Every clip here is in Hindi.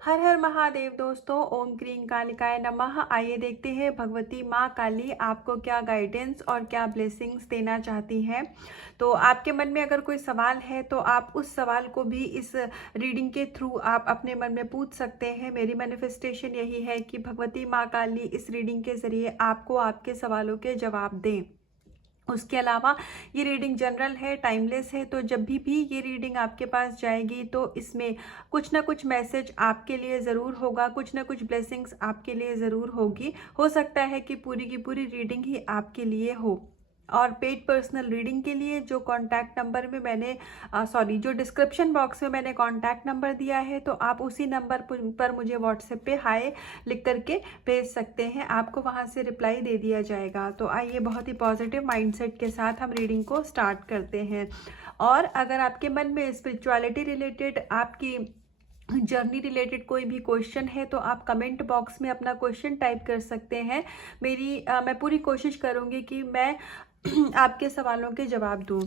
हर हर महादेव दोस्तों, ओम क्रीं कालिकाय नमः। आइए देखते हैं भगवती माँ काली आपको क्या गाइडेंस और क्या ब्लेसिंग्स देना चाहती हैं। तो आपके मन में अगर कोई सवाल है तो आप उस सवाल को भी इस रीडिंग के थ्रू आप अपने मन में पूछ सकते हैं। मेरी मैनिफेस्टेशन यही है कि भगवती माँ काली इस रीडिंग के ज़रिए आपको आपके सवालों के जवाब दें। उसके अलावा ये रीडिंग जनरल है, टाइमलेस है, तो जब भी ये रीडिंग आपके पास जाएगी तो इसमें कुछ ना कुछ मैसेज आपके लिए ज़रूर होगा, कुछ ना कुछ ब्लेसिंग्स आपके लिए ज़रूर होगी। हो सकता है कि पूरी की पूरी रीडिंग ही आपके लिए हो। और पेड पर्सनल रीडिंग के लिए जो कॉन्टैक्ट नंबर में मैंने जो डिस्क्रिप्शन बॉक्स में मैंने कॉन्टैक्ट नंबर दिया है, तो आप उसी नंबर पर मुझे व्हाट्सएप पे हाय लिख करके भेज सकते हैं। आपको वहाँ से रिप्लाई दे दिया जाएगा। तो आइए बहुत ही पॉजिटिव माइंडसेट के साथ हम रीडिंग को स्टार्ट करते हैं। और अगर आपके मन में स्पिरिचुअलिटी रिलेटेड, आपकी जर्नी रिलेटेड कोई भी क्वेश्चन है तो आप कमेंट बॉक्स में अपना क्वेश्चन टाइप कर सकते हैं। मैं पूरी कोशिश करूँगी कि मैं आपके सवालों के जवाब दूं।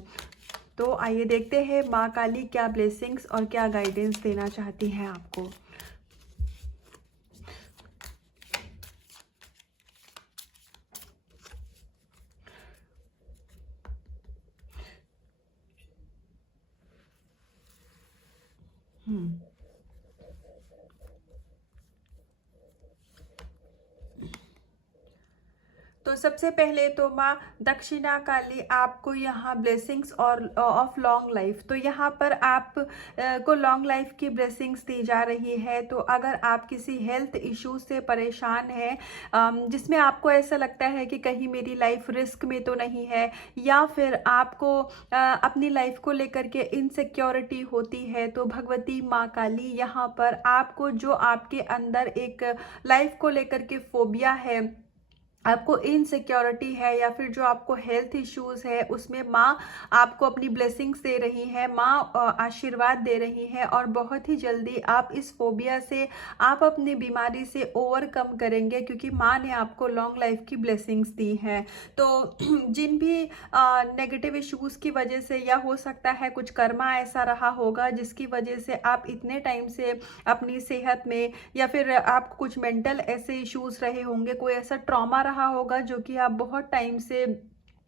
तो आइए देखते हैं माँ काली क्या ब्लेसिंग्स और क्या गाइडेंस देना चाहती हैं आपको। तो सबसे पहले तो माँ दक्षिणा काली आपको यहाँ ब्लेसिंग्स और ऑफ लॉन्ग लाइफ, तो यहाँ पर आप को लॉन्ग लाइफ की ब्लेसिंग्स दी जा रही है। तो अगर आप किसी हेल्थ इशू से परेशान हैं, जिसमें आपको ऐसा लगता है कि कहीं मेरी लाइफ रिस्क में तो नहीं है, या फिर आपको अपनी लाइफ को लेकर के इनसिक्योरिटी होती है, तो भगवती माँ काली यहाँ पर आपको जो आपके अंदर एक लाइफ को लेकर के फोबिया है, आपको इनसिक्योरिटी है, या फिर जो आपको हेल्थ इश्यूज है, उसमें माँ आपको अपनी ब्लेसिंग्स दे रही है, माँ आशीर्वाद दे रही है। और बहुत ही जल्दी आप इस फोबिया से, आप अपनी बीमारी से ओवरकम करेंगे, क्योंकि माँ ने आपको लॉन्ग लाइफ की ब्लेसिंग्स दी हैं। तो जिन भी नेगेटिव इश्यूज की वजह से, या हो सकता है कुछ कर्मा ऐसा रहा होगा जिसकी वजह से आप इतने टाइम से अपनी सेहत में, या फिर आप कुछ मेंटल ऐसे इश्यूज रहे होंगे, कोई ऐसा ट्रॉमा रहा होगा जो कि आप बहुत टाइम से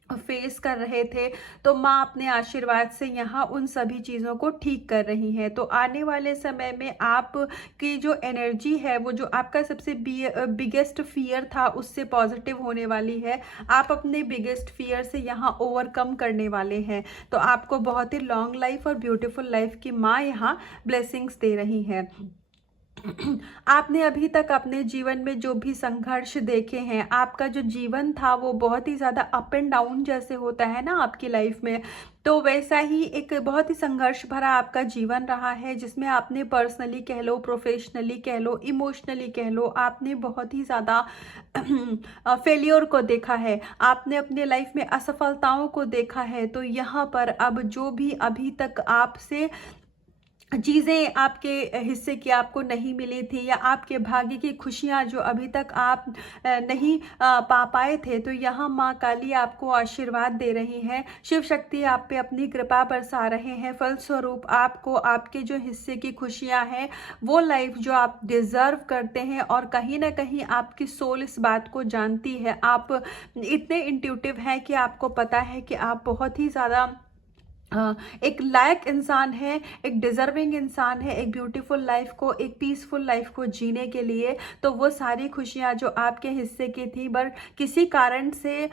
फेस कर रहे थे, तो माँ अपने आशीर्वाद से यहाँ उन सभी चीज़ों को ठीक कर रही है। तो आने वाले समय में आप की जो एनर्जी है, वो जो आपका सबसे बिगेस्ट फियर था, उससे पॉजिटिव होने वाली है। आप अपने बिगेस्ट फियर से यहाँ ओवरकम करने वाले हैं। तो आपको बहुत ही लॉन्ग लाइफ और ब्यूटीफुल लाइफ की माँ यहाँ ब्लेसिंग्स दे रही है। आपने अभी तक अपने जीवन में जो भी संघर्ष देखे हैं, आपका जो जीवन था वो बहुत ही ज़्यादा अप एंड डाउन जैसे होता है ना आपकी लाइफ में, तो वैसा ही एक बहुत ही संघर्ष भरा आपका जीवन रहा है, जिसमें आपने पर्सनली कह लो, प्रोफेशनली कह लो, इमोशनली कह लो, आपने बहुत ही ज़्यादा फेलियर को देखा है, आपने अपने लाइफ में असफलताओं को देखा है। तो यहाँ पर अब जो भी अभी तक आपसे चीज़ें आपके हिस्से की आपको नहीं मिली थी, या आपके भाग्य की खुशियाँ जो अभी तक आप नहीं पा पाए थे, तो यहाँ माँ काली आपको आशीर्वाद दे रही हैं। शिव शक्ति आप पे अपनी कृपा बरसा रहे हैं। फलस्वरूप आपको आपके जो हिस्से की खुशियाँ हैं, वो लाइफ जो आप डिज़र्व करते हैं, और कहीं ना कहीं आपकी सोल इस बात को जानती है। आप इतने इंट्यूटिव हैं कि आपको पता है कि आप बहुत ही ज़्यादा एक लायक इंसान है, एक डिजर्विंग इंसान है, एक ब्यूटीफुल लाइफ को, एक पीसफुल लाइफ को जीने के लिए। तो वो सारी खुशियाँ जो आपके हिस्से की थी, पर किसी कारण से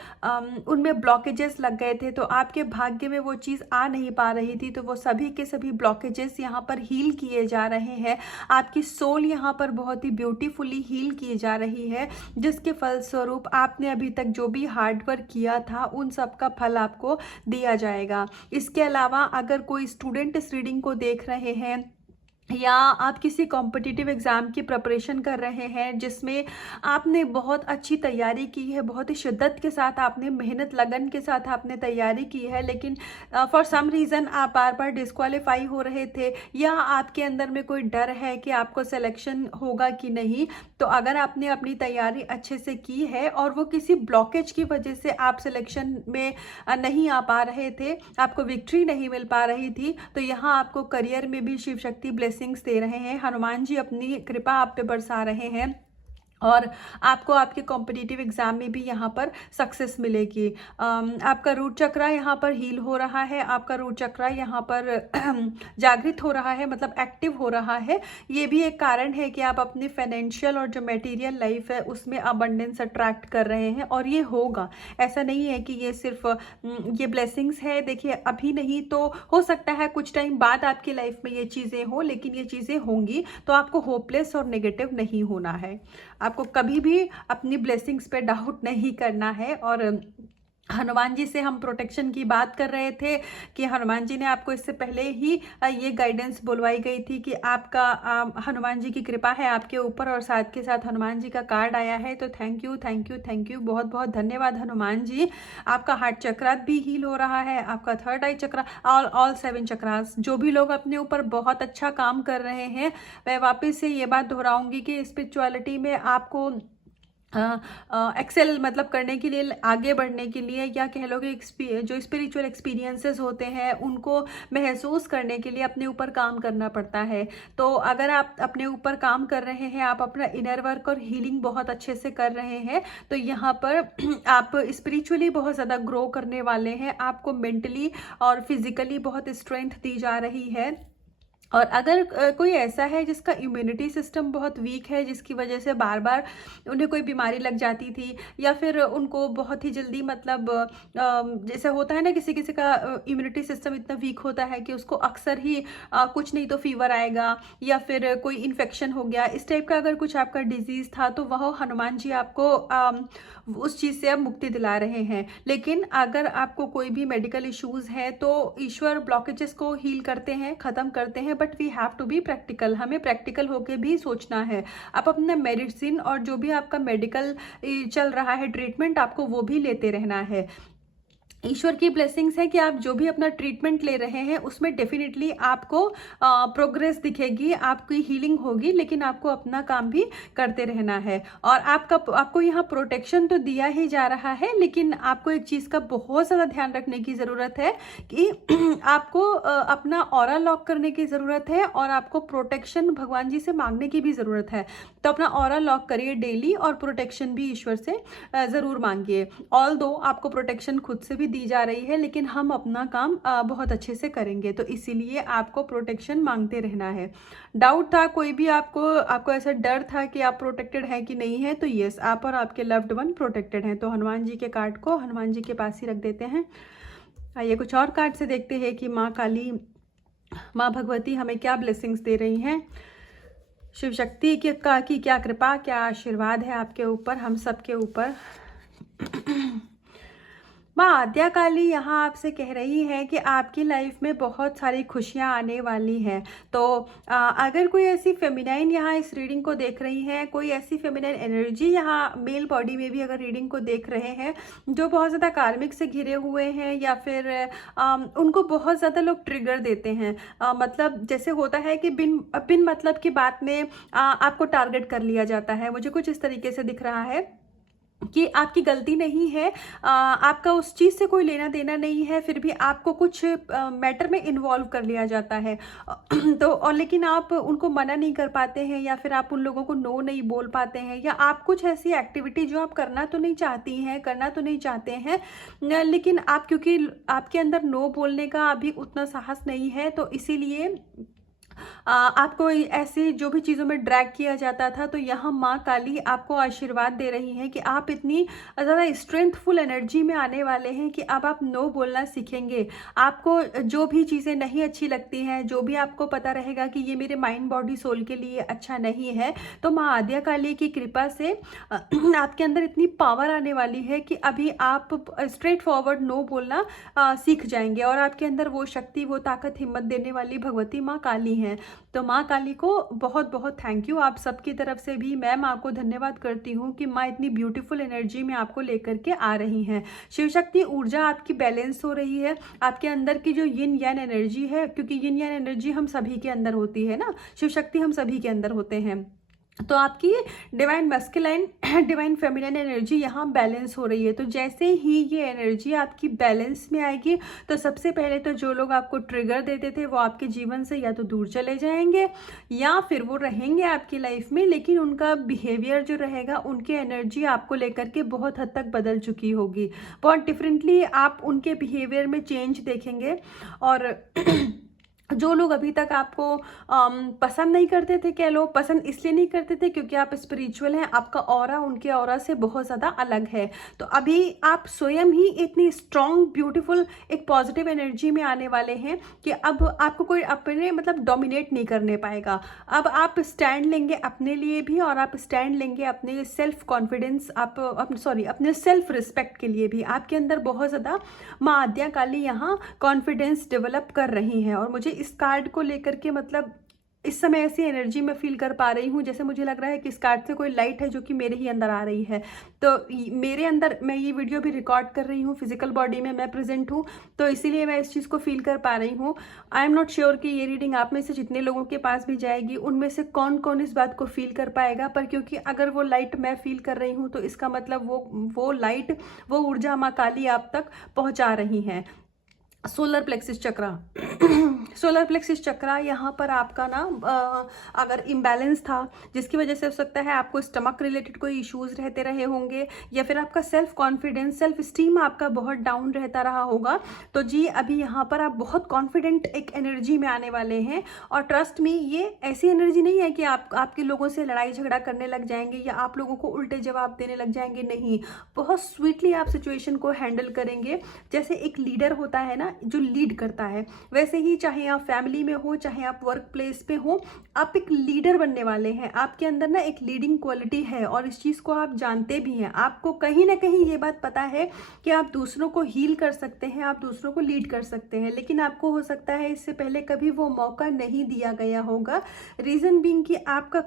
उनमें ब्लॉकेजेस लग गए थे, तो आपके भाग्य में वो चीज़ आ नहीं पा रही थी, तो वो सभी के सभी ब्लॉकेजेस यहाँ पर हील किए जा रहे हैं। आपकी सोल यहाँ पर बहुत ही ब्यूटीफुली हील की जा रही है, जिसके फलस्वरूप आपने अभी तक जो भी हार्ड वर्क किया था, उन सब का फल आपको दिया जाएगा। इसके अलावा अगर कोई स्टूडेंट इस रीडिंग को देख रहे हैं, या आप किसी कॉम्पिटिटिव एग्ज़ाम की प्रिपरेशन कर रहे हैं, जिसमें आपने बहुत अच्छी तैयारी की है, बहुत ही शिद्दत के साथ आपने, मेहनत लगन के साथ आपने तैयारी की है, लेकिन फॉर सम रीज़न आप बार बार डिस्क्वालीफाई हो रहे थे, या आपके अंदर में कोई डर है कि आपको सिलेक्शन होगा कि नहीं, तो अगर आपने अपनी तैयारी अच्छे से की है और वो किसी ब्लॉकेज की वजह से आप सिलेक्शन में नहीं आ पा रहे थे, आपको विक्ट्री नहीं मिल पा रही थी, तो यहाँ आपको करियर में भी शिव शक्ति ब्लेसिंग ब्लेसिंग्स दे रहे हैं, हनुमान जी अपनी कृपा आप पे बरसा रहे हैं और आपको आपके कॉम्पिटिटिव एग्ज़ाम में भी यहाँ पर सक्सेस मिलेगी। आपका रूट चक्रा यहाँ पर हील हो रहा है, आपका रूट चक्रा यहाँ पर जागृत हो रहा है, मतलब एक्टिव हो रहा है। ये भी एक कारण है कि आप अपनी फाइनेंशियल और जो मटेरियल लाइफ है उसमें अबंडेंस अट्रैक्ट कर रहे हैं, और ये होगा। ऐसा नहीं है कि ये सिर्फ ये ब्लेसिंग्स है। देखिए, अभी नहीं तो हो सकता है कुछ टाइम बाद आपकी लाइफ में ये चीज़ें हो, लेकिन ये चीज़ें होंगी। तो आपको होपलेस और नेगेटिव नहीं होना है, आपको कभी भी अपनी ब्लेसिंग्स पे डाउट नहीं करना है। और हनुमान जी से हम प्रोटेक्शन की बात कर रहे थे कि हनुमान जी ने आपको इससे पहले ही ये गाइडेंस बुलवाई गई थी कि आपका हनुमान जी की कृपा है आपके ऊपर, और साथ के साथ हनुमान जी का कार्ड आया है। तो thank you, thank you, thank you, बहुत बहुत धन्यवाद हनुमान जी। आपका हार्ट चक्रा भी हील हो रहा है, आपका थर्ड आई चक्रा, ऑल 7 चक्रास। जो भी लोग अपने ऊपर बहुत अच्छा काम कर रहे हैं, मैं वापस से ये बात दोहराऊंगी कि स्पिरिचुअलिटी में आपको एक्सेल मतलब करने के लिए, आगे बढ़ने के लिए, या कह लो कि जो स्पिरिचुअल एक्सपीरियंसेस होते हैं उनको महसूस करने के लिए अपने ऊपर काम करना पड़ता है। तो अगर आप अपने ऊपर काम कर रहे हैं, आप अपना इनर वर्क और हीलिंग बहुत अच्छे से कर रहे हैं, तो यहाँ पर आप स्पिरिचुअली बहुत ज़्यादा ग्रो करने वाले हैं। आपको मेंटली और फिजिकली बहुत स्ट्रेंथ दी जा रही है। और अगर कोई ऐसा है जिसका इम्यूनिटी सिस्टम बहुत वीक है, जिसकी वजह से बार बार उन्हें कोई बीमारी लग जाती थी, या फिर उनको बहुत ही जल्दी मतलब जैसे होता है ना, किसी किसी का इम्यूनिटी सिस्टम इतना वीक होता है कि उसको अक्सर ही कुछ नहीं तो फीवर आएगा, या फिर कोई इन्फेक्शन हो गया, इस टाइप का अगर कुछ आपका डिजीज़ था, तो वह हनुमान जी आपको उस चीज़ से अब मुक्ति दिला रहे हैं। लेकिन अगर आपको कोई भी मेडिकल इश्यूज़ है तो ईश्वर ब्लॉकेजेस को हील करते हैं, ख़त्म करते हैं, but we have to be practical. हमें प्रैक्टिकल होके भी सोचना है। आप अपना मेडिसिन और जो भी आपका मेडिकल चल रहा है ट्रीटमेंट, आपको वो भी लेते रहना है। ईश्वर की ब्लेसिंग्स है कि आप जो भी अपना ट्रीटमेंट ले रहे हैं उसमें डेफिनेटली आपको प्रोग्रेस दिखेगी, आपकी हीलिंग होगी, लेकिन आपको अपना काम भी करते रहना है। और आपको यहाँ प्रोटेक्शन तो दिया ही जा रहा है, लेकिन आपको एक चीज़ का बहुत ज़्यादा ध्यान रखने की ज़रूरत है कि आपको अपना ऑरा लॉक करने की ज़रूरत है, और आपको प्रोटेक्शन भगवान जी से मांगने की भी ज़रूरत है। तो अपना ऑरा लॉक करिए डेली, और प्रोटेक्शन भी ईश्वर से ज़रूर मांगिए। ऑल दो आपको प्रोटेक्शन खुद से भी दी जा रही है, लेकिन हम अपना काम बहुत अच्छे से करेंगे, तो इसीलिए आपको प्रोटेक्शन मांगते रहना है। डाउट था कोई भी, आपको ऐसा डर था कि आप प्रोटेक्टेड हैं कि नहीं है, तो यस, आप और आपके लव्ड वन प्रोटेक्टेड हैं। तो हनुमान जी के कार्ड को हनुमान जी के पास ही रख देते हैं। आइए कुछ और कार्ड से देखते हैं कि माँ काली, माँ भगवती हमें क्या ब्लेसिंग्स दे रही हैं। शिव शक्ति की क्या कृपा, क्या आशीर्वाद है आपके ऊपर, हम सब के ऊपर। माँ आद्या काली यहाँ आपसे कह रही है कि आपकी लाइफ में बहुत सारी खुशियाँ आने वाली हैं। तो अगर कोई ऐसी फेमिनाइन यहाँ इस रीडिंग को देख रही है, कोई ऐसी फेमिनाइन एनर्जी यहाँ मेल बॉडी में भी अगर रीडिंग को देख रहे हैं, जो बहुत ज़्यादा कार्मिक से घिरे हुए हैं, या फिर उनको बहुत ज़्यादा लोग ट्रिगर देते हैं, मतलब जैसे होता है कि बिन मतलब की बात में आपको टारगेट कर लिया जाता है। मुझे कुछ इस तरीके से दिख रहा है कि आपकी गलती नहीं है, आपका उस चीज़ से कोई लेना देना नहीं है, फिर भी आपको कुछ मैटर में इन्वॉल्व कर लिया जाता है। तो और लेकिन आप उनको मना नहीं कर पाते हैं, या फिर आप उन लोगों को नो नहीं बोल पाते हैं, या आप कुछ ऐसी एक्टिविटी जो आप करना तो नहीं चाहती हैं, करना तो नहीं चाहते हैं, लेकिन आप क्योंकि आपके अंदर नो बोलने का अभी उतना साहस नहीं है, तो इसीलिए आपको ऐसे जो भी चीज़ों में ड्रैग किया जाता था। तो यहाँ माँ काली आपको आशीर्वाद दे रही हैं कि आप इतनी ज़्यादा स्ट्रेंथफुल एनर्जी में आने वाले हैं कि अब आप नो बोलना सीखेंगे। आपको जो भी चीज़ें नहीं अच्छी लगती हैं, जो भी आपको पता रहेगा कि ये मेरे माइंड बॉडी सोल के लिए अच्छा नहीं है, तो माँ आद्या काली की कृपा से आपके अंदर इतनी पावर आने वाली है कि अभी आप स्ट्रेट फॉरवर्ड नो बोलना सीख जाएंगे, और आपके अंदर वो शक्ति, वो ताकत, हिम्मत देने वाली भगवती माँ काली हैं। तो माँ काली को बहुत बहुत थैंक यू। आप सबकी तरफ से भी मैं माँ को धन्यवाद करती हूँ कि माँ इतनी ब्यूटीफुल एनर्जी में आपको लेकर के आ रही हैं। शिव शक्ति ऊर्जा आपकी बैलेंस हो रही है। आपके अंदर की जो यिन यान एनर्जी है, क्योंकि यिन यान एनर्जी हम सभी के अंदर होती है ना, शिव शक्ति हम सभी के अंदर होते हैं, तो आपकी divine masculine divine feminine energy यहाँ बैलेंस हो रही है। तो जैसे ही ये एनर्जी आपकी बैलेंस में आएगी तो सबसे पहले तो जो लोग आपको ट्रिगर देते थे वो आपके जीवन से या तो दूर चले जाएंगे या फिर वो रहेंगे आपकी लाइफ में, लेकिन उनका बिहेवियर जो रहेगा, उनकी एनर्जी आपको लेकर के बहुत हद तक बदल चुकी होगी। बहुत डिफरेंटली आप उनके बिहेवियर में चेंज देखेंगे। और जो लोग अभी तक आपको पसंद नहीं करते थे, कह लो पसंद इसलिए नहीं करते थे क्योंकि आप स्पिरिचुअल हैं, आपका ऑरा उनके ऑरा से बहुत ज़्यादा अलग है, तो अभी आप स्वयं ही इतनी स्ट्रॉन्ग ब्यूटीफुल एक पॉजिटिव एनर्जी में आने वाले हैं कि अब आपको कोई अपने मतलब डोमिनेट नहीं करने पाएगा। अब आप स्टैंड लेंगे अपने लिए भी और आप स्टैंड लेंगे अपने सेल्फ कॉन्फिडेंस, अपने सेल्फ रिस्पेक्ट के लिए भी। आपके अंदर बहुत ज़्यादा माँ आद्या काली यहाँ कॉन्फिडेंस डेवलप कर रही हैं। और मुझे इस कार्ड को लेकर के मतलब इस समय ऐसी एनर्जी मैं फील कर पा रही हूँ जैसे मुझे लग रहा है कि इस कार्ड से कोई लाइट है जो कि मेरे ही अंदर आ रही है। तो मेरे अंदर, मैं ये वीडियो भी रिकॉर्ड कर रही हूँ, फिजिकल बॉडी में मैं प्रेजेंट हूँ, तो इसीलिए मैं इस चीज़ को फील कर पा रही हूँ। आई एम नॉट श्योर कि ये रीडिंग आप में से जितने लोगों के पास भी जाएगी उनमें से कौन कौन इस बात को फील कर पाएगा, पर क्योंकि अगर वो लाइट मैं फील कर रही हूँ तो इसका मतलब वो लाइट, वो ऊर्जा माँ काली आप तक पहुँचा रही हैं। सोलर प्लेक्सिस चक्रा सोलर प्लेक्सिस चक्रा यहाँ पर आपका ना अगर इम्बैलेंस था जिसकी वजह से हो सकता है आपको स्टमक रिलेटेड कोई इश्यूज रहते रहे होंगे, या फिर आपका सेल्फ कॉन्फिडेंस, सेल्फ स्टीम आपका बहुत डाउन रहता रहा होगा, तो जी अभी यहाँ पर आप बहुत कॉन्फिडेंट एक एनर्जी में आने वाले हैं। और ट्रस्ट मी, ये ऐसी एनर्जी नहीं है कि आपके लोगों से लड़ाई झगड़ा करने लग जाएंगे या आप लोगों को उल्टे जवाब देने लग जाएंगे, नहीं, बहुत स्वीटली आप सिचुएशन को हैंडल करेंगे। जैसे एक लीडर होता है ना जो लीड करता है, वैसे ही चाहे आप फैमिली में हो चाहे आप वर्क प्लेस पे हो, आप एक लीडर बनने वाले हैं। आपके अंदर ना एक लीडिंग क्वालिटी है और इस चीज़ को आप जानते भी हैं। आपको कहीं ना कहीं ये बात पता है कि आप दूसरों को हील कर सकते हैं, आप दूसरों को लीड कर सकते हैं, लेकिन आपको हो सकता है इससे पहले कभी वो मौका नहीं दिया गया होगा। रीज़न बीइंग कि आपका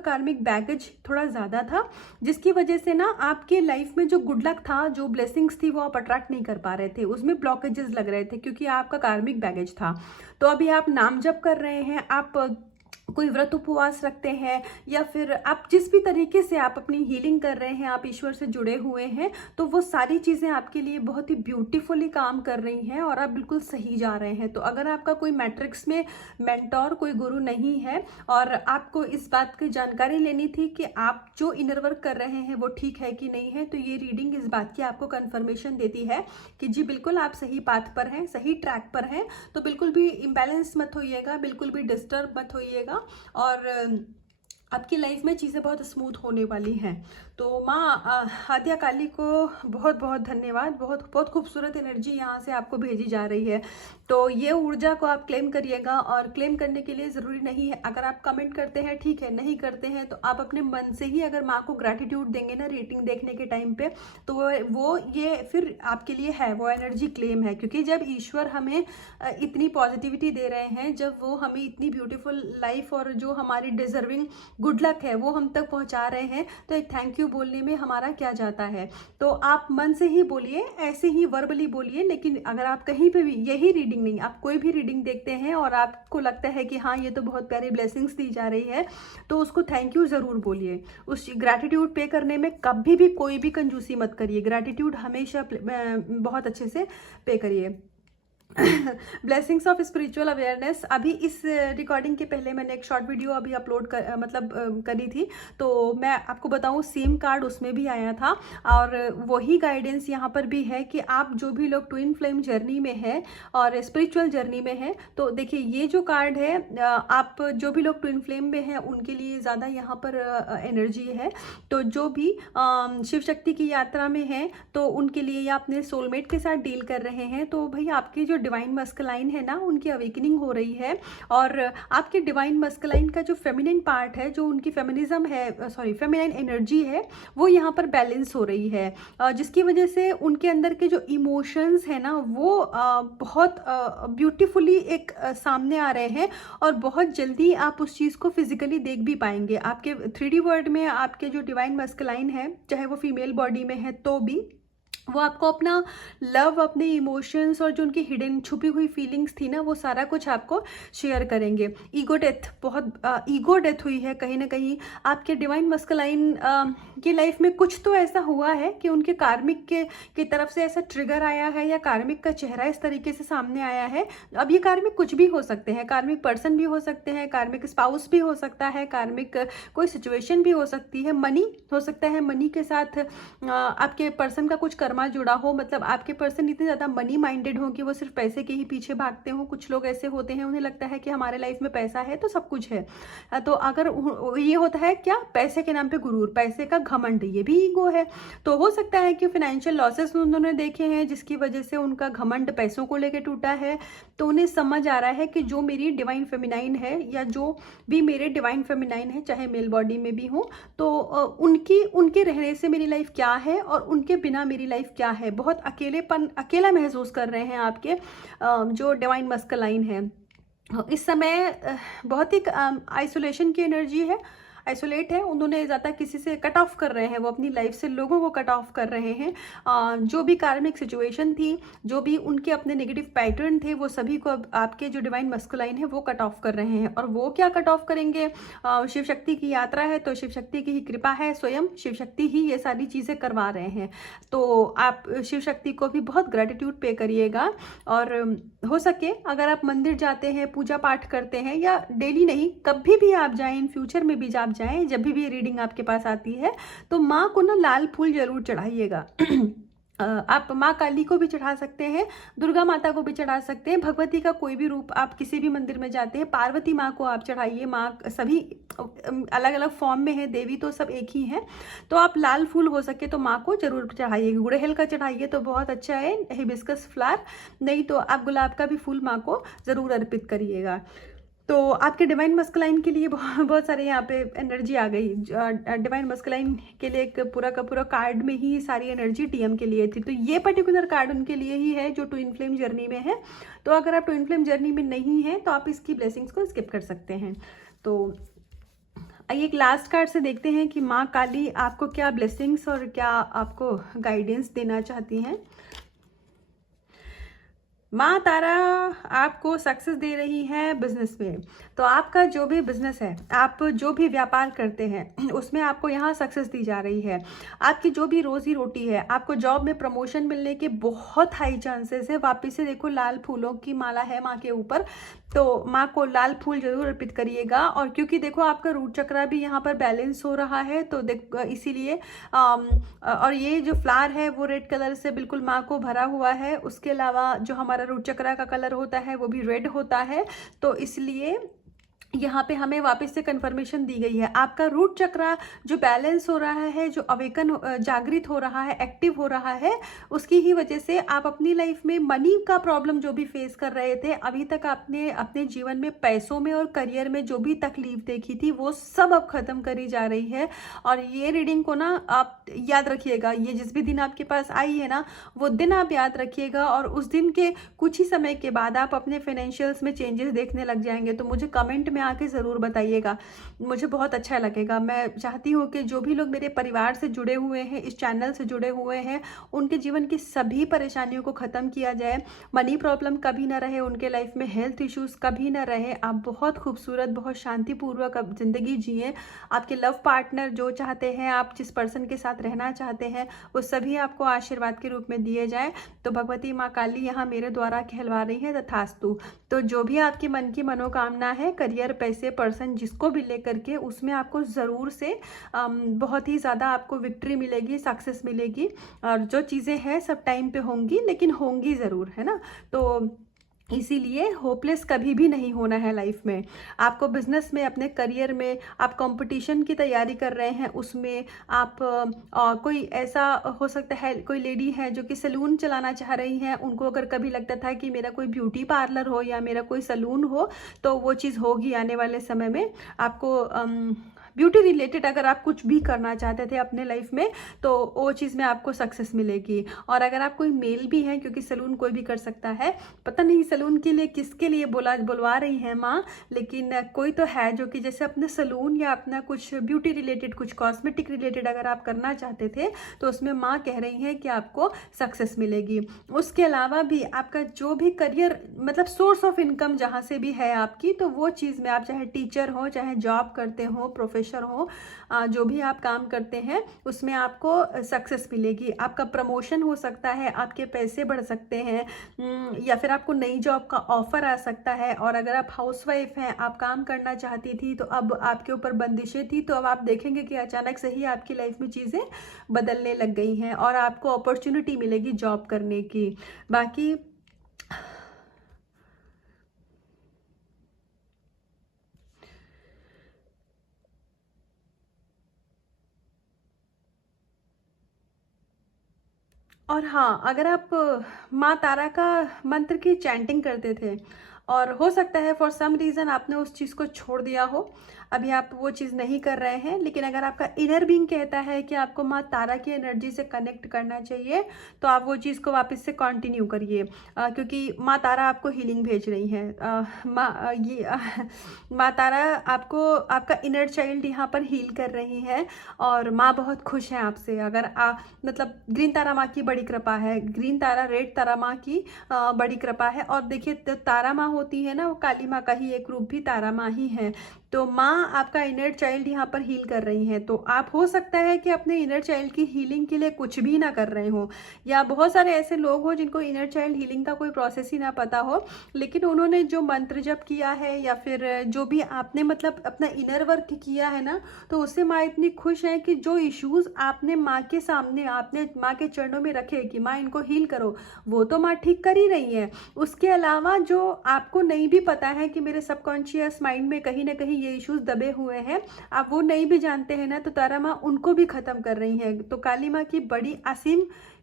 कार्मिक बैगेज थोड़ा ज़्यादा था, जिसकी वजह से ना आपके लाइफ में जो गुड लक था, जो ब्लेसिंग्स थी, वो आप अट्रैक्ट नहीं कर पा रहे थे, उसमें ब्लॉकेजेस लग रहे थे क्योंकि आपका कार्मिक बैगेज था। तो अभी आप नाम जप कर रहे हैं, आप कोई व्रत उपवास रखते हैं, या फिर आप जिस भी तरीके से आप अपनी हीलिंग कर रहे हैं, आप ईश्वर से जुड़े हुए हैं, तो वो सारी चीज़ें आपके लिए बहुत ही ब्यूटीफुली काम कर रही हैं और आप बिल्कुल सही जा रहे हैं। तो अगर आपका कोई मैट्रिक्स में मेंटोर, कोई गुरु नहीं है और आपको इस बात की जानकारी लेनी थी कि आप जो इनर वर्क कर रहे हैं वो ठीक है कि नहीं है, तो ये रीडिंग इस बात की आपको कन्फर्मेशन देती है कि जी बिल्कुल आप सही पाथ पर हैं, सही ट्रैक पर हैं। तो बिल्कुल भी इम्बैलेंस मत होइएगा, बिल्कुल भी डिस्टर्ब मत होइएगा और आपकी लाइफ में चीज़ें बहुत स्मूथ होने वाली हैं। तो माँ आद्या काली को बहुत बहुत धन्यवाद। बहुत बहुत खूबसूरत एनर्जी यहाँ से आपको भेजी जा रही है, तो ये ऊर्जा को आप क्लेम करिएगा। और क्लेम करने के लिए ज़रूरी नहीं है, अगर आप कमेंट करते हैं ठीक है, नहीं करते हैं तो आप अपने मन से ही अगर माँ को ग्रैटिट्यूड देंगे ना रेटिंग देखने के टाइम पे, तो वो ये फिर आपके लिए है, वो एनर्जी क्लेम है। क्योंकि जब ईश्वर हमें इतनी पॉजिटिविटी दे रहे हैं, जब वो हमें इतनी ब्यूटीफुल लाइफ और जो हमारी डिजर्विंग गुड लक है वो हम तक पहुंचा रहे हैं, तो एक थैंक यू बोलने में हमारा क्या जाता है। तो आप मन से ही बोलिए, ऐसे ही वर्बली बोलिए। लेकिन अगर आप कहीं पे भी, यही रीडिंग नहीं, आप कोई भी रीडिंग देखते हैं और आपको लगता है कि हाँ ये तो बहुत प्यारी ब्लेसिंग्स दी जा रही है, तो उसको थैंक यू ज़रूर बोलिए। उस ग्रैटिट्यूड पे करने में कभी भी कोई भी कंजूसी मत करिए, ग्रैटिट्यूड हमेशा बहुत अच्छे से पे करिए। ब्लेसिंग्स ऑफ स्पिरिचुअल अवेयरनेस, अभी इस रिकॉर्डिंग के पहले मैंने एक शॉर्ट वीडियो अभी अपलोड करी थी, तो मैं आपको बताऊं सेम कार्ड उसमें भी आया था और वही गाइडेंस यहाँ पर भी है कि आप जो भी लोग ट्विन फ्लेम जर्नी में है और स्पिरिचुअल जर्नी में है, तो देखिए ये जो कार्ड है, आप जो भी लोग ट्विन फ्लेम में हैं उनके लिए ज़्यादा यहाँ पर एनर्जी है। तो जो भी शिव शक्ति की यात्रा में है तो उनके लिए, या अपने सोलमेट के साथ डील कर रहे हैं, तो भाई आपकी जो डिवाइन मस्कुलाइन है ना, उनकी अवेकनिंग हो रही है। और आपके डिवाइन मस्कुलाइन का जो फेमिनिन पार्ट है, जो उनकी फेमिनिज्म है, फेमिनिन एनर्जी है, वो यहाँ पर बैलेंस हो रही है, जिसकी वजह से उनके अंदर के जो इमोशंस है ना, वो बहुत ब्यूटीफुली एक सामने आ रहे हैं और बहुत जल्दी आप उस चीज़ को फिजिकली देख भी पाएंगे। आपके 3D वर्ल्ड में आपके जो डिवाइन मस्कुलाइन है, चाहे वो फीमेल बॉडी में है तो भी, वो आपको अपना लव, अपने इमोशंस और जो उनकी हिडन छुपी हुई फीलिंग्स थी ना, वो सारा कुछ आपको शेयर करेंगे। ईगो डेथ, बहुत ईगो डेथ हुई है कहीं ना कहीं आपके डिवाइन मस्कुलाइन की लाइफ में। कुछ तो ऐसा हुआ है कि उनके कार्मिक के की तरफ से ऐसा ट्रिगर आया है, या कार्मिक का चेहरा इस तरीके से सामने आया है। अब ये कार्मिक कुछ भी हो सकते हैं, कार्मिक पर्सन भी हो सकते हैं, कार्मिक स्पाउस भी हो सकता है, कार्मिक कोई सिचुएशन भी हो सकती है, मनी हो सकता है, मनी के साथ आपके पर्सन का कुछ कर्मा जुड़ा हो। मतलब आपके पर्सन इतने ज़्यादा मनी माइंडेड हो कि वो सिर्फ पैसे के ही पीछे भागते हो। कुछ लोग ऐसे होते हैं, उन्हें लगता है कि हमारे लाइफ में पैसा है तो सब कुछ है। तो अगर ये होता है क्या, पैसे के नाम पे गुरूर, पैसे का घमंड, ये भी ईगो है। तो हो सकता है कि फाइनेंशियल लॉसेस उन्होंने देखे हैं जिसकी वजह से उनका घमंड पैसों को लेकर टूटा है। तो उन्हें समझ आ रहा है कि जो मेरी डिवाइन फेमिनाइन है, या जो भी मेरे डिवाइन फेमिनाइन है, चाहे मेल बॉडी में भी हो, तो उनके रहने से मेरी लाइफ क्या है और उनके बिना मेरी लाइफ क्या है। बहुत अकेला महसूस कर रहे हैं आपके जो डिवाइन मस्कुलाइन है इस समय। बहुत ही आइसोलेशन की एनर्जी है, आइसोलेट है। उन्होंने ज़्यादा किसी से कट ऑफ कर रहे हैं, वो अपनी लाइफ से लोगों को कट ऑफ कर रहे हैं। जो भी कार्मिक सिचुएशन थी, जो भी उनके अपने नेगेटिव पैटर्न थे, वो सभी को अब आपके जो डिवाइन मस्कुलाइन है वो कट ऑफ कर रहे हैं। और वो क्या कट ऑफ करेंगे, शिव शक्ति की यात्रा है तो शिव शक्ति की ही कृपा है, स्वयं शिव शक्ति ही ये सारी चीज़ें करवा रहे हैं। तो आप शिव शक्ति को भी बहुत ग्रेटिट्यूड पे करिएगा। और हो सके अगर आप मंदिर जाते हैं, पूजा पाठ करते हैं, या डेली नहीं कभी भी आप जाएं, इन फ्यूचर में भी जाएं, जब भी रीडिंग आपके पास आती है तो माँ को ना लाल फूल जरूर चढ़ाइएगा। आप माँ काली को भी चढ़ा सकते हैं, दुर्गा माता को भी चढ़ा सकते हैं, भगवती का कोई भी रूप आप किसी भी मंदिर में जाते हैं, पार्वती माँ को आप चढ़ाइए। माँ सभी अलग अलग फॉर्म में है, देवी तो सब एक ही है। तो आप लाल फूल हो सके तो माँ को जरूर चढ़ाइए। गुड़हल का चढ़ाइए तो बहुत अच्छा है, हिबिस्कस फ्लावर, नहीं तो आप गुलाब का भी फूल माँ को जरूर अर्पित करिएगा। तो आपके डिवाइन मस्कुलाइन के लिए बहुत सारे यहाँ पे एनर्जी आ गई। डिवाइन मस्कुलाइन के लिए एक पूरा का पूरा कार्ड में ही सारी एनर्जी टीएम के लिए थी। तो ये पर्टिकुलर कार्ड उनके लिए ही है जो ट्विन फ्लेम जर्नी में है। तो अगर आप ट्विन फ्लेम जर्नी में नहीं है तो आप इसकी ब्लेसिंग्स को स्किप कर सकते हैं। तो आइए एक लास्ट कार्ड से देखते हैं कि माँ काली आपको क्या ब्लेसिंग्स और क्या आपको गाइडेंस देना चाहती हैं। माँ तारा आपको सक्सेस दे रही है बिजनेस में। तो आपका जो भी बिजनेस है, आप जो भी व्यापार करते हैं, उसमें आपको यहाँ सक्सेस दी जा रही है। आपकी जो भी रोजी रोटी है, आपको जॉब में प्रमोशन मिलने के बहुत हाई चांसेस है। वापिस से देखो लाल फूलों की माला है माँ के ऊपर, तो माँ को लाल फूल जरूर अर्पित करिएगा। और क्योंकि देखो आपका रूट चक्रा भी यहाँ पर बैलेंस हो रहा है, तो इसीलिए और ये जो फ्लावर है वो रेड कलर से बिल्कुल माँ को भरा हुआ है। उसके अलावा जो हमारा रूट चक्रा का कलर होता है वो भी रेड होता है। तो इसलिए यहाँ पे हमें वापस से कंफर्मेशन दी गई है, आपका रूट चक्रा जो बैलेंस हो रहा है, जो अवेकन जागृत हो रहा है, एक्टिव हो रहा है, उसकी ही वजह से आप अपनी लाइफ में मनी का प्रॉब्लम जो भी फेस कर रहे थे अभी तक, आपने अपने जीवन में पैसों में और करियर में जो भी तकलीफ देखी थी वो सब अब खत्म करी जा रही है। और ये रीडिंग को ना आप याद रखिएगा, ये जिस भी दिन आपके पास आई है ना, वो दिन आप याद रखिएगा। और उस दिन के कुछ ही समय के बाद आप अपने फाइनेंशियल्स में चेंजेस देखने लग जाएंगे। तो मुझे कमेंट में आके ज़रूर बताइएगा, मुझे बहुत अच्छा लगेगा। मैं चाहती हूँ कि जो भी लोग मेरे परिवार से जुड़े हुए हैं, इस चैनल से जुड़े हुए हैं, उनके जीवन की सभी परेशानियों को ख़त्म किया जाए। मनी प्रॉब्लम कभी ना रहे उनके लाइफ में, हेल्थ इश्यूज़ कभी ना रहे। आप बहुत खूबसूरत, बहुत शांतिपूर्वक अब ज़िंदगी जिए। आपके लव पार्टनर जो चाहते हैं, आप जिस पर्सन के साथ रहना चाहते हैं, वो सभी आपको आशीर्वाद के रूप में दिए जाए। तो भगवती माँ काली यहाँ मेरे द्वारा कहलवा रही है, तथास्तु। तो जो भी आपके मन की मनोकामना है, करियर, पैसे, पर्सन, जिसको भी लेकर के, उसमें आपको ज़रूर से बहुत ही ज़्यादा आपको विक्ट्री मिलेगी, सक्सेस मिलेगी। और जो चीज़ें हैं सब टाइम पे होंगी, लेकिन होंगी ज़रूर, है ना। तो इसीलिए होपलेस कभी भी नहीं होना है लाइफ में। आपको बिजनेस में, अपने करियर में, आप कंपटीशन की तैयारी कर रहे हैं, उसमें आप कोई ऐसा हो सकता है, कोई लेडी है जो कि सैलून चलाना चाह रही हैं, उनको अगर कभी लगता था कि मेरा कोई ब्यूटी पार्लर हो या मेरा कोई सैलून हो, तो वो चीज़ होगी आने वाले समय में। आपको ब्यूटी रिलेटेड अगर आप कुछ भी करना चाहते थे अपने लाइफ में तो वो चीज़ में आपको सक्सेस मिलेगी। और अगर आप कोई मेल भी हैं, क्योंकि सैलून कोई भी कर सकता है, पता नहीं सैलून के लिए किसके लिए बुलवा रही है माँ, लेकिन कोई तो है जो कि जैसे अपने सैलून या अपना कुछ ब्यूटी रिलेटेड, कुछ कॉस्मेटिक रिलेटेड अगर आप करना चाहते थे तो उसमें माँ कह रही हैं कि आपको सक्सेस मिलेगी। उसके अलावा भी आपका जो भी करियर मतलब सोर्स ऑफ इनकम जहाँ से भी है आपकी, तो वो चीज़ में आप चाहे टीचर हो, चाहे जॉब करते हो, प्रोफेसर हो, जो भी आप काम करते हैं उसमें आपको सक्सेस मिलेगी। आपका प्रमोशन हो सकता है, आपके पैसे बढ़ सकते हैं, या फिर आपको नई जॉब का ऑफर आ सकता है। और अगर आप हाउसवाइफ हैं, आप काम करना चाहती थी तो अब आपके ऊपर बंदिशें थी, तो अब आप देखेंगे कि अचानक से ही आपकी लाइफ में चीज़ें बदलने लग गई हैं और आपको अपॉर्चुनिटी मिलेगी जॉब करने की। बाकी और हाँ, अगर आप माँ तारा का मंत्र की चैंटिंग करते थे और हो सकता है फॉर सम रीज़न आपने उस चीज़ को छोड़ दिया हो, अभी आप वो चीज़ नहीं कर रहे हैं, लेकिन अगर आपका इनर बीइंग कहता है कि आपको माँ तारा की एनर्जी से कनेक्ट करना चाहिए तो आप वो चीज़ को वापस से कंटिन्यू करिए, क्योंकि माँ तारा आपको हीलिंग भेज रही है। माँ तारा आपको आपका इनर चाइल्ड यहाँ पर हील कर रही है और माँ बहुत खुश है आपसे। अगर मतलब ग्रीन तारा माँ की बड़ी कृपा है, ग्रीन तारा रेड तारा माँ की बड़ी कृपा है। और देखिए तारा माँ होती है ना, वो काली माँ का ही एक रूप भी तारा माँ ही है। तो माँ आपका इनर चाइल्ड यहाँ पर हील कर रही है, तो आप हो सकता है कि अपने इनर चाइल्ड की हीलिंग के लिए कुछ भी ना कर रहे हो, या बहुत सारे ऐसे लोग हो जिनको इनर चाइल्ड हीलिंग का कोई प्रोसेस ही ना पता हो, लेकिन उन्होंने जो मंत्र जप किया है या फिर जो भी आपने मतलब अपना इनर वर्क किया है ना, तो उससे माँ इतनी खुश है कि जो इश्यूज आपने माँ के सामने, आपने माँ के चरणों में रखे कि माँ इनको हील करो, वो तो माँ ठीक कर ही रही है। उसके अलावा जो आपको नहीं भी पता है कि मेरे सबकॉन्शियस माइंड में कहीं ना कहीं ये इश्यूज दबे हुए हैं, आप वो नहीं भी जानते हैं ना, तो तारा माँ उनको भी खत्म कर रही है। तो काली माँ की बड़ी असीम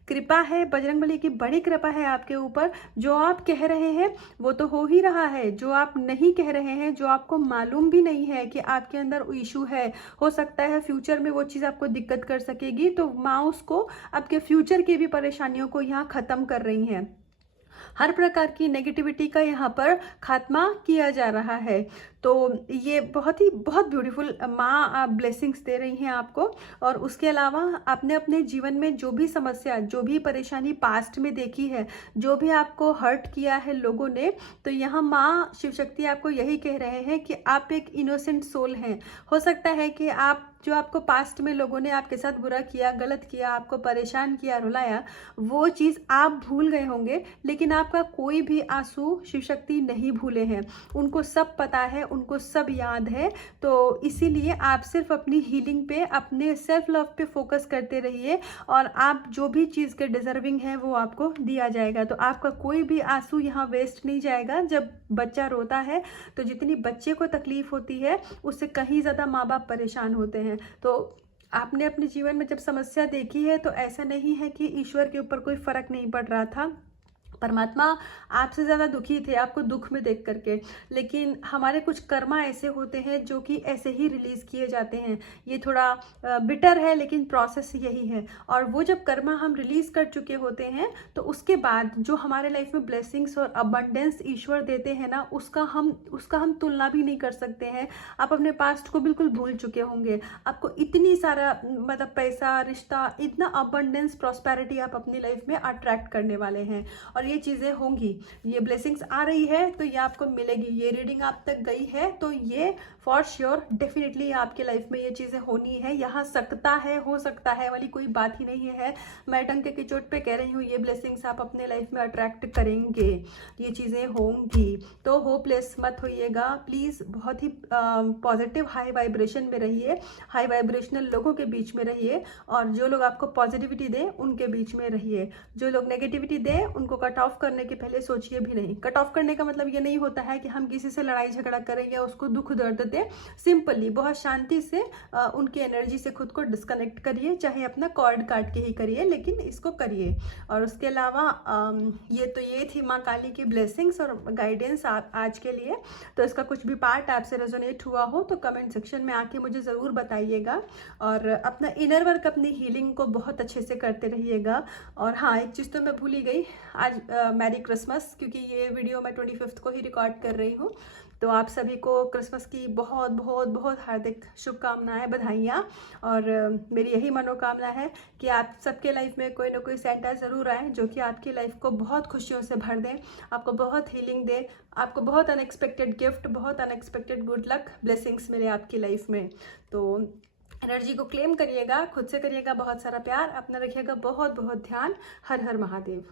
कृपा है, बजरंगबली की बड़ी कृपा है आपके ऊपर। जो आप कह रहे हैं वो तो हो ही रहा है, जो आप नहीं कह रहे हैं, जो आपको मालूम भी नहीं है कि आपके अंदर इशू है, हो सकता है फ्यूचर में वो चीज़ आपको दिक्कत कर सकेगी, तो माँ उसको आपके फ्यूचर की भी परेशानियों को यहाँ ख़त्म कर रही हैं। हर प्रकार की नेगेटिविटी का यहाँ पर खात्मा किया जा रहा है। तो ये बहुत ब्यूटीफुल माँ ब्लेसिंग्स दे रही हैं आपको। और उसके अलावा आपने अपने जीवन में जो भी समस्या, जो भी परेशानी पास्ट में देखी है, जो भी आपको हर्ट किया है लोगों ने, तो यहाँ माँ शिव शक्ति आपको यही कह रहे हैं कि आप एक इनोसेंट सोल हैं। हो सकता है कि आप जो आपको पास्ट में लोगों ने आपके साथ बुरा किया, गलत किया, आपको परेशान किया, रुलाया, वो चीज़ आप भूल गए होंगे, लेकिन आपका कोई भी आंसू शिव शक्ति नहीं भूले हैं। उनको सब पता है, उनको सब याद है। तो इसीलिए आप सिर्फ अपनी हीलिंग पे, अपने सेल्फ लव पे फोकस करते रहिए और आप जो भी चीज़ के डिजर्विंग है वो आपको दिया जाएगा। तो आपका कोई भी आंसू यहाँ वेस्ट नहीं जाएगा। जब बच्चा रोता है तो जितनी बच्चे को तकलीफ होती है उससे कहीं ज़्यादा माँ बाप परेशान होते हैं। तो आपने अपने जीवन में जब समस्या देखी है तो ऐसा नहीं है कि ईश्वर के ऊपर कोई फर्क नहीं पड़ रहा था। परमात्मा आपसे ज़्यादा दुखी थे आपको दुख में देख करके, लेकिन हमारे कुछ कर्मा ऐसे होते हैं जो कि ऐसे ही रिलीज़ किए जाते हैं। ये थोड़ा बिटर है लेकिन प्रोसेस यही है। और वो जब कर्मा हम रिलीज़ कर चुके होते हैं तो उसके बाद जो हमारे लाइफ में ब्लेसिंग्स और अबंडेंस ईश्वर देते हैं ना, उसका हम तुलना भी नहीं कर सकते हैं। आप अपने पास्ट को बिल्कुल भूल चुके होंगे। आपको इतनी सारा मतलब पैसा, रिश्ता, इतना अबंडेंस, प्रॉस्पेरिटी आप अपनी लाइफ में अट्रैक्ट करने वाले हैं और ये चीज़ें होंगी। ये ब्लेसिंग्स आ रही है तो ये आपको मिलेगी। ये रीडिंग आप तक गई है तो ये फॉर श्योर डेफिनेटली आपके लाइफ में ये चीज़ें होनी है। यहाँ सकता है, हो सकता है वाली कोई बात ही नहीं है। मैं डंके की चोट पे कह रही हूँ, ये ब्लेसिंग्स आप अपने लाइफ में अट्रैक्ट करेंगे, ये चीज़ें होंगी। तो होपलेस मत होइएगा प्लीज़। बहुत ही पॉजिटिव हाई वाइब्रेशन में रहिए, हाई वाइब्रेशनल लोगों के बीच में रहिए और जो लोग आपको पॉजिटिविटी दें उनके बीच में रहिए। जो लोग नेगेटिविटी दें उनको कट ऑफ करने के पहले सोचिए भी नहीं। कट ऑफ करने का मतलब ये नहीं होता है कि हम किसी से लड़ाई झगड़ा करें या उसको दुख दर्द दें। सिंपली बहुत शांति से उनकी एनर्जी से खुद को डिस्कनेक्ट करिए, चाहे अपना कॉर्ड काट के ही करिए, लेकिन इसको करिए। और उसके अलावा ये थी माँ काली की ब्लेसिंग्स और गाइडेंस आज के लिए। तो इसका कुछ भी पार्ट आपसे रेजोनेट हुआ हो तो कमेंट सेक्शन में आके मुझे ज़रूर बताइएगा। और अपना इनर वर्क, अपनी हीलिंग को बहुत अच्छे से करते रहिएगा। और हाँ, एक चीज़ तो मैं भूल ही गई, आज मैरी क्रिसमस, क्योंकि ये वीडियो मैं 25 को ही रिकॉर्ड कर रही हूँ। तो आप सभी को क्रिसमस की बहुत बहुत बहुत हार्दिक शुभकामनाएं, बधाइयाँ। और मेरी यही मनोकामना है कि आप सबके लाइफ में कोई ना कोई सेंटा ज़रूर आए जो कि आपकी लाइफ को बहुत खुशियों से भर दें, आपको बहुत हीलिंग दे, आपको बहुत अनएक्सपेक्टेड गिफ्ट, बहुत अनएक्सपेक्टेड गुड लक, ब्लेसिंग्स मिले आपकी लाइफ में। तो एनर्जी को क्लेम करिएगा, खुद से करिएगा बहुत सारा प्यार, अपना रखिएगा बहुत बहुत ध्यान। हर हर महादेव।